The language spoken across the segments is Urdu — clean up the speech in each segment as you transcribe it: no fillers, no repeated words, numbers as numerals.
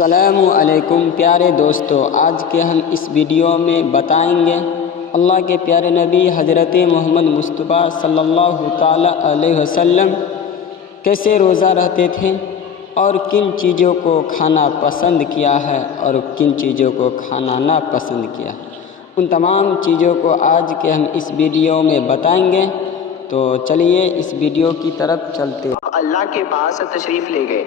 السلام علیکم پیارے دوستو، آج کے ہم اس ویڈیو میں بتائیں گے اللہ کے پیارے نبی حضرت محمد مصطفیٰ صلی اللہ تعالیٰ علیہ وسلم کیسے روزہ رہتے تھے اور کن چیزوں کو کھانا پسند کیا ہے اور کن چیزوں کو کھانا ناپسند کیا ہے۔ ان تمام چیزوں کو آج کے ہم اس ویڈیو میں بتائیں گے، تو چلیے اس ویڈیو کی طرف چلتے ہیں۔ اللہ کے پاس تشریف لے گئے۔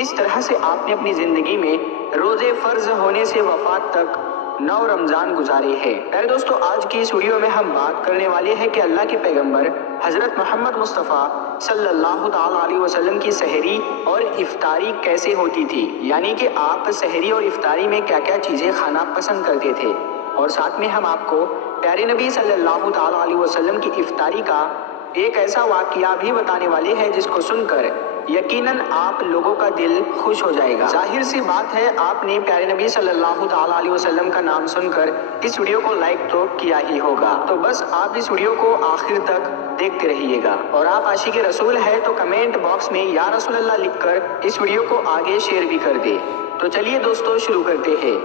اس طرح سے آپ نے اپنی زندگی میں روزے فرض ہونے سے وفات تک 9 رمضان گزارے ہیں۔ پیارے دوستو، آج کی اس ویڈیو میں ہم بات کرنے والے ہیں کہ اللہ کے پیغمبر حضرت محمد مصطفیٰ صلی اللہ تعالیٰ علیہ وسلم کی سحری اور افطاری کیسے ہوتی تھی، یعنی کہ آپ سحری اور افطاری میں کیا کیا چیزیں کھانا پسند کرتے تھے، اور ساتھ میں ہم آپ کو پیارے نبی صلی اللہ تعالیٰ علیہ وسلم کی افطاری کا ایک ایسا واقعہ بھی بتانے والے ہیں جس کو سن کر یقیناً آپ لوگوں کا دل خوش ہو جائے گا۔ ظاہر سی بات ہے، آپ نے پیارے نبی صلی اللہ تعالیٰ علیہ وسلم کا نام سن کر اس ویڈیو کو لائک تو کیا ہی ہوگا، تو بس آپ اس ویڈیو کو آخر تک دیکھتے رہیے گا، اور آپ عاشق رسول ہے تو کمنٹ باکس میں یا رسول اللہ لکھ کر اس ویڈیو کو آگے شیئر بھی کر دے۔ تو چلیے دوستو شروع کرتے ہیں۔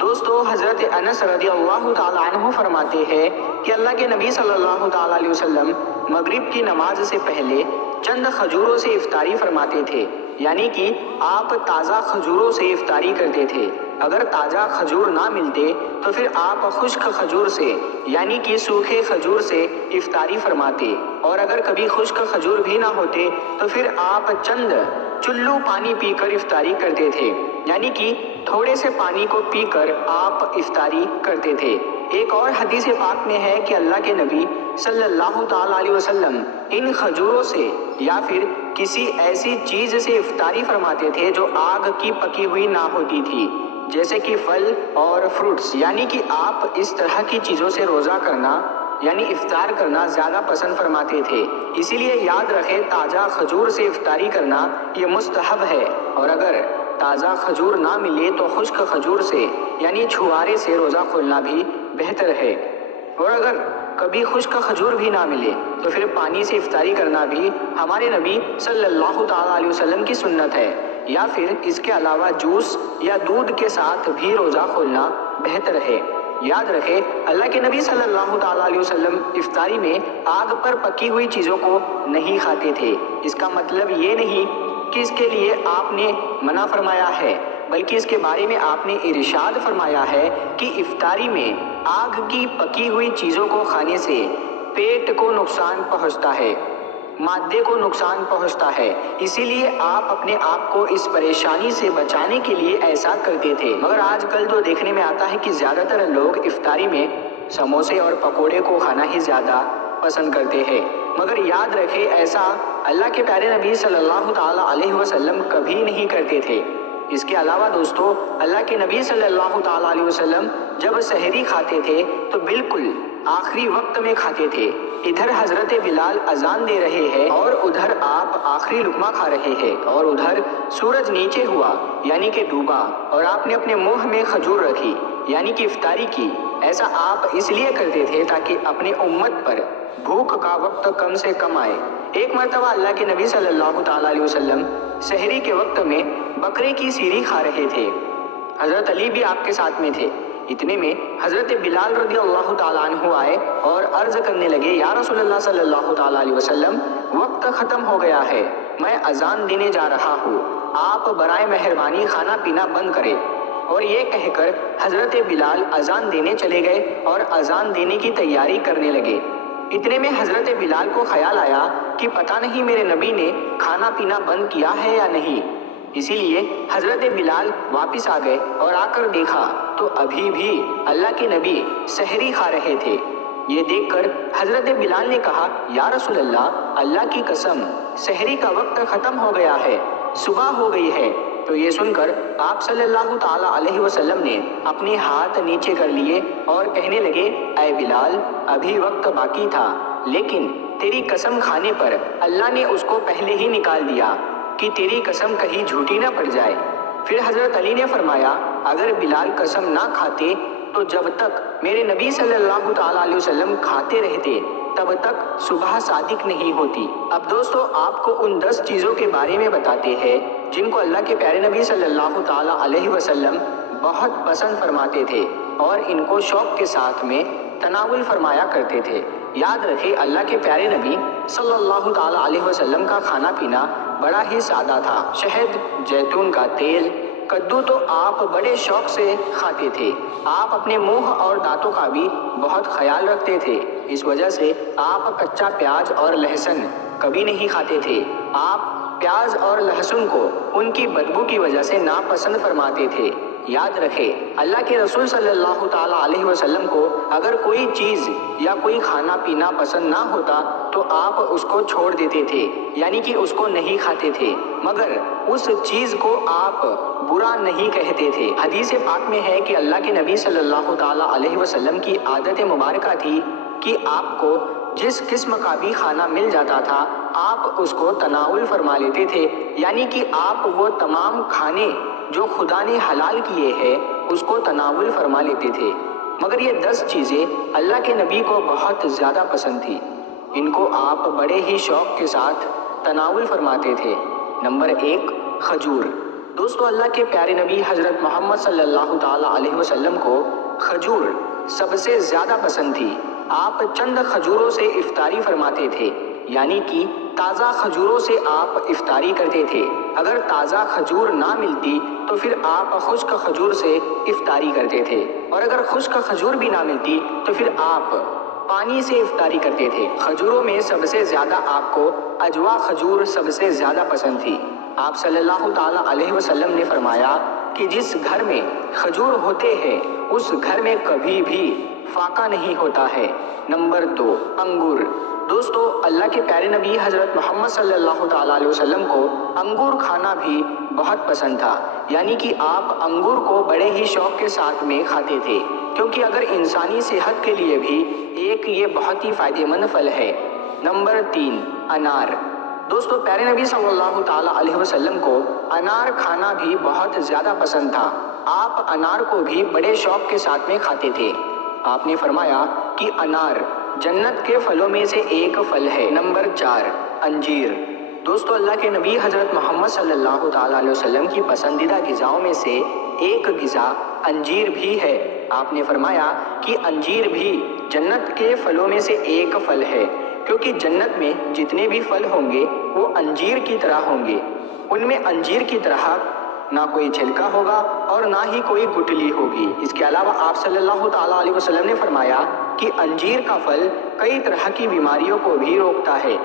دوستو، حضرت انس رضی اللہ تعالیٰ عنہ فرماتے ہیں کہ اللہ کے نبی صلی اللہ تعالیٰ علیہ وسلم مغرب کی نماز سے پہلے چند کھجوروں سے افطاری فرماتے تھے، یعنی کہ آپ تازہ کھجوروں سے افطاری کرتے تھے۔ اگر تازہ کھجور نہ ملتے تو پھر آپ خشک کھجور سے یعنی کہ سوکھے کھجور سے افطاری فرماتے، اور اگر کبھی خشک کھجور بھی نہ ہوتے تو پھر آپ چند چلو پانی پی کر افطاری کرتے تھے، یعنی کہ تھوڑے سے پانی کو پی کر آپ افطاری کرتے تھے۔ ایک اور حدیث پاک میں ہے کہ اللہ کے نبی صلی اللہ تعالیٰ علیہ وسلم ان کھجوروں سے یا پھر کسی ایسی چیز سے افطاری فرماتے تھے جو آگ کی پکی ہوئی نہ ہوتی تھی، جیسے کہ پھل اور فروٹس، یعنی کہ آپ اس طرح کی چیزوں سے روزہ کرنا یعنی افطار کرنا زیادہ پسند فرماتے تھے۔ اسی لیے یاد رکھیں، تازہ کھجور سے افطاری کرنا یہ مستحب ہے، اور اگر تازہ کھجور نہ ملے تو خشک کھجور سے یعنی چھوارے سے روزہ کھولنا بھی بہتر ہے، اور اگر کبھی خشک کھجور بھی نہ ملے تو پھر پانی سے افطاری کرنا بھی ہمارے نبی صلی اللہ تعالیٰ علیہ وسلم کی سنت ہے، یا پھر اس کے علاوہ جوس یا دودھ کے ساتھ بھی روزہ کھولنا بہتر ہے۔ یاد رکھیں، اللہ کے نبی صلی اللہ تعالیٰ علیہ وسلم افطاری میں آگ پر پکی ہوئی چیزوں کو نہیں کھاتے تھے۔ اس کا مطلب یہ نہیں کہ اس کے لیے آپ نے منع فرمایا ہے، بلکہ اس کے بارے میں آپ نے ارشاد فرمایا ہے کہ افطاری میں آگ کی پکی ہوئی چیزوں کو کھانے سے پیٹ کو نقصان پہنچتا ہے، معدے کو نقصان پہنچتا ہے، اسی لیے آپ اپنے آپ کو اس پریشانی سے بچانے کے لیے ایسا کرتے تھے۔ مگر آج کل تو دیکھنے میں آتا ہے کہ زیادہ تر لوگ افطاری میں سموسے اور پکوڑے کو کھانا ہی زیادہ پسند کرتے ہیں، مگر یاد رکھے ایسا اللہ کے پیارے نبی صلی اللہ تعالیٰ علیہ وسلم کبھی نہیں کرتے تھے۔ اس کے علاوہ دوستو، اللہ کے نبی صلی اللہ تعالیٰ علیہ وسلم جب سحری کھاتے تھے تو بالکل آخری وقت میں کھاتے تھے۔ ادھر حضرت بلال اذان دے رہے ہیں اور ادھر آپ آخری لقمہ کھا رہے ہیں، اور ادھر سورج نیچے ہوا یعنی کہ ڈوبا، اور آپ نے اپنے منہ میں کھجور رکھی یعنی کہ افطاری کی۔ ایسا آپ اس لیے کرتے تھے تاکہ اپنے امت پر بھوک کا وقت کم سے کم آئے۔ ایک مرتبہ اللہ کے نبی صلی اللہ تعالیٰ علیہ وسلم سحری کے وقت میں بکرے کی سیری کھا رہے تھے، حضرت علی بھی آپ کے ساتھ میں تھے۔ اتنے میں حضرت بلال رضی اللہ تعالیٰ عنہ آئے اور عرض کرنے لگے، یا رسول اللہ صلی اللہ تعالیٰ علیہ وسلم، وقت ختم ہو گیا ہے، میں اذان دینے جا رہا ہوں، آپ برائے مہربانی کھانا پینا بند کریں۔ اور یہ کہہ کر حضرت بلال اذان دینے چلے گئے اور اذان دینے کی تیاری کرنے لگے۔ اتنے میں حضرت بلال کو خیال آیا کہ پتہ نہیں میرے نبی نے کھانا پینا بند کیا ہے یا نہیں، اسی لیے حضرت بلال واپس آ گئے اور آ کر دیکھا تو ابھی بھی اللہ کے نبی سحری کھا رہے تھے۔ یہ دیکھ کر حضرت بلال نے کہا، یا رسول اللہ، اللہ کی قسم، سحری کا وقت ختم ہو گیا ہے، صبح ہو گئی ہے۔ تو یہ سن کر آپ صلی اللہ تعالیٰ علیہ وسلم نے اپنے ہاتھ نیچے کر لیے اور کہنے لگے، اے بلال، ابھی وقت باقی تھا، لیکن تیری قسم کھانے پر اللہ نے اس کو پہلے ہی نکال دیا کہ تیری قسم کہیں جھوٹی نہ پڑ جائے۔ پھر حضرت علی نے فرمایا، اگر بلال قسم نہ کھاتے تو جب تک میرے نبی صلی اللہ تعالیٰ علیہ وسلم کھاتے رہتے تب تک صبح صادق نہیں ہوتی۔ اب دوستو، آپ کو ان 10 چیزوں کے بارے میں بتاتے ہیں جن کو اللہ کے پیارے نبی صلی اللہ تعالیٰ علیہ وسلم بہت پسند فرماتے تھے اور ان کو شوق کے ساتھ میں تناول فرمایا کرتے تھے۔ یاد رکھیں، اللہ کے پیارے نبی صلی اللہ تعالیٰ علیہ وسلم کا کھانا پینا بڑا ہی سادہ تھا۔ شہد، زیتون کا تیل، کدو تو آپ بڑے شوق سے کھاتے تھے۔ آپ اپنے منہ اور دانتوں کا بھی بہت خیال رکھتے تھے، اس وجہ سے آپ کچا پیاز اور لہسن کبھی نہیں کھاتے تھے۔ آپ پیاز اور لہسن کو ان کی بدبو کی وجہ سے ناپسند فرماتے تھے۔ یاد رکھیں، اللہ کے رسول صلی اللہ تعالیٰ علیہ وسلم کو اگر کوئی چیز یا کوئی کھانا پینا پسند نہ ہوتا تو آپ اس کو چھوڑ دیتے تھے، یعنی کہ اس کو نہیں کھاتے تھے، مگر اس چیز کو آپ برا نہیں کہتے تھے۔ حدیث پاک میں ہے کہ اللہ کے نبی صلی اللہ تعالیٰ علیہ وسلم کی عادت مبارکہ تھی کہ آپ کو جس قسم کا بھی کھانا مل جاتا تھا آپ اس کو تناول فرما لیتے تھے، یعنی کہ آپ وہ تمام کھانے جو خدا نے حلال کیے ہیں اس کو تناول فرما لیتے تھے۔ مگر یہ 10 چیزیں اللہ کے نبی کو بہت زیادہ پسند تھی، ان کو آپ بڑے ہی شوق کے ساتھ تناول فرماتے تھے۔ نمبر 1، کھجور۔ دوستو، اللہ کے پیارے نبی حضرت محمد صلی اللہ تعالیٰ علیہ وسلم کو کھجور سب سے زیادہ پسند تھی۔ آپ چند کھجوروں سے افطاری فرماتے تھے، یعنی کہ تازہ کھجوروں سے آپ افطاری کرتے تھے۔ اگر تازہ کھجور نہ ملتی تو پھر آپ خشک کھجور سے افطاری کرتے تھے، اور اگر خشک کھجور بھی نہ ملتی تو پھر آپ پانی سے افطاری کرتے تھے۔ کھجوروں میں سب سے زیادہ آپ کو اجوا کھجور سب سے زیادہ پسند تھی۔ آپ صلی اللہ تعالیٰ علیہ وسلم نے فرمایا کہ جس گھر میں کھجور ہوتے ہیں اس گھر میں کبھی بھی فاقہ نہیں ہوتا ہے۔ نمبر 2، انگور۔ دوستو، اللہ کے پیارے نبی حضرت محمد صلی اللہ تعالیٰ علیہ وسلم کو انگور کھانا بھی بہت پسند تھا، یعنی کہ آپ انگور کو بڑے ہی شوق کے ساتھ میں کھاتے تھے، کیونکہ اگر انسانی صحت کے لیے بھی ایک یہ بہت ہی فائدہ مند پھل ہے۔ نمبر 3، انار۔ دوستو، پیارے نبی صلی اللہ تعالیٰ علیہ وسلم کو انار کھانا بھی بہت زیادہ پسند تھا۔ آپ انار کو بھی بڑے شوق کے ساتھ میں کھاتے تھے۔ آپ نے فرمایا کہ انار جنت کے پھلوں میں سے ایک پھل ہے۔ نمبر 4، انجیر۔ دوستو، اللہ کے نبی حضرت محمد صلی اللہ تعالیٰ علیہ وسلم کی پسندیدہ غذاؤں میں سے ایک غذا انجیر بھی ہے۔ آپ نے فرمایا کہ انجیر بھی جنت کے پھلوں میں سے ایک پھل ہے، کیونکہ جنت میں جتنے بھی پھل ہوں گے وہ انجیر کی طرح ہوں گے۔ ان میں انجیر کی طرح نہ کوئی چھلکا ہوگا اور نہ ہی کوئی گٹلی ہوگی۔ اس کے علاوہ آپ صلی اللہ تعالیٰ علیہ وسلم نے فرمایا کہ انجیر کا پھل کئی طرح کی بیماریوں کو بھی روکتا ہے۔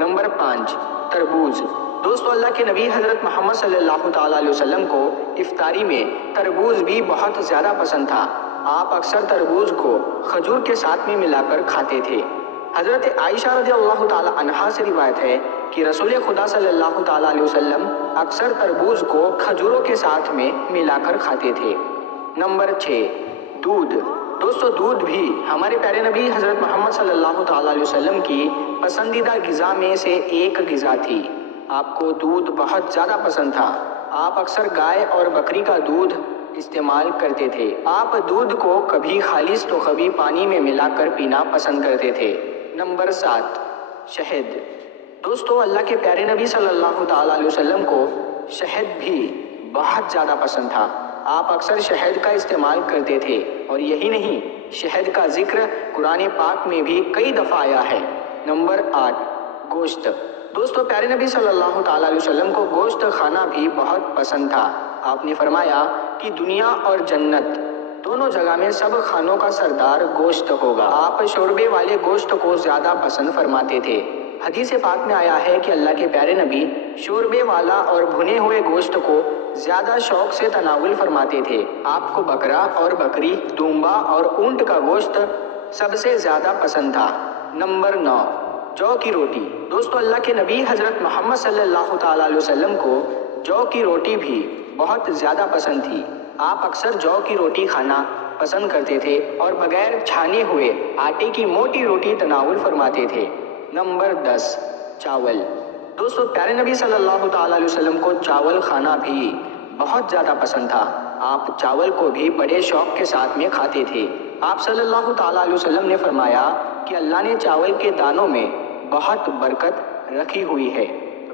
نمبر 5، تربوز۔ دوستو، اللہ کے نبی حضرت محمد صلی اللہ تعالیٰ علیہ وسلم کو افطاری میں تربوز بھی بہت زیادہ پسند تھا۔ آپ اکثر تربوز کو کھجور کے ساتھ میں ملا کر کھاتے تھے۔ حضرت عائشہ رضی اللہ تعالیٰ عنہا سے روایت ہے کہ رسول خدا صلی اللہ تعالیٰ علیہ وسلم اکثر تربوز کو کھجوروں کے ساتھ میں ملا کر کھاتے تھے۔ نمبر 6، دودھ۔ دوستو، دودھ بھی ہمارے پیارے نبی حضرت محمد صلی اللہ تعالیٰ علیہ وسلم کی پسندیدہ غذا میں سے ایک غذا تھی۔ آپ کو دودھ بہت زیادہ پسند تھا۔ آپ اکثر گائے اور بکری کا دودھ استعمال کرتے تھے۔ آپ دودھ کو کبھی خالص تو کبھی پانی میں ملا کر پینا پسند کرتے تھے۔ نمبر 7، شہد۔ دوستو، اللہ کے پیارے نبی صلی اللہ تعالیٰ علیہ وسلم کو شہد بھی بہت زیادہ پسند تھا۔ آپ اکثر شہد کا استعمال کرتے تھے، اور یہی نہیں، شہد کا ذکر قرآن پاک میں بھی کئی دفعہ آیا ہے۔ نمبر 8، گوشت۔ دوستو، پیارے نبی صلی اللہ تعالیٰ علیہ وسلم کو گوشت کھانا بھی بہت پسند تھا۔ آپ نے فرمایا کہ دنیا اور جنت دونوں جگہ میں سب کھانوں کا سردار گوشت ہوگا۔ آپ شوربے والے گوشت کو زیادہ پسند فرماتے تھے۔ حدیث پاک میں آیا ہے کہ اللہ کے پیارے نبی شوربے والا اور بھنے ہوئے گوشت کو زیادہ شوق سے تناول فرماتے تھے۔ آپ کو بکرا اور بکری، دمبا اور اونٹ کا گوشت سب سے زیادہ پسند تھا۔ نمبر 9، جو کی روٹی۔ دوستو، اللہ کے نبی حضرت محمد صلی اللہ تعالیٰ علیہ وسلم کو جو کی روٹی بھی بہت زیادہ پسند تھی۔ آپ اکثر جو کی روٹی کھانا پسند کرتے تھے اور بغیر چھانے ہوئے آٹے کی موٹی روٹی تناول فرماتے تھے۔ نمبر 10، چاول۔ دوستو، پیارے نبی صلی اللہ تعالیٰ علیہ وسلم کو چاول کھانا بھی بہت زیادہ پسند تھا۔ آپ چاول کو بھی بڑے شوق کے ساتھ میں کھاتے تھے۔ آپ صلی اللہ تعالیٰ علیہ وسلم نے فرمایا کہ اللہ نے چاول کے دانوں میں بہت برکت رکھی ہوئی ہے۔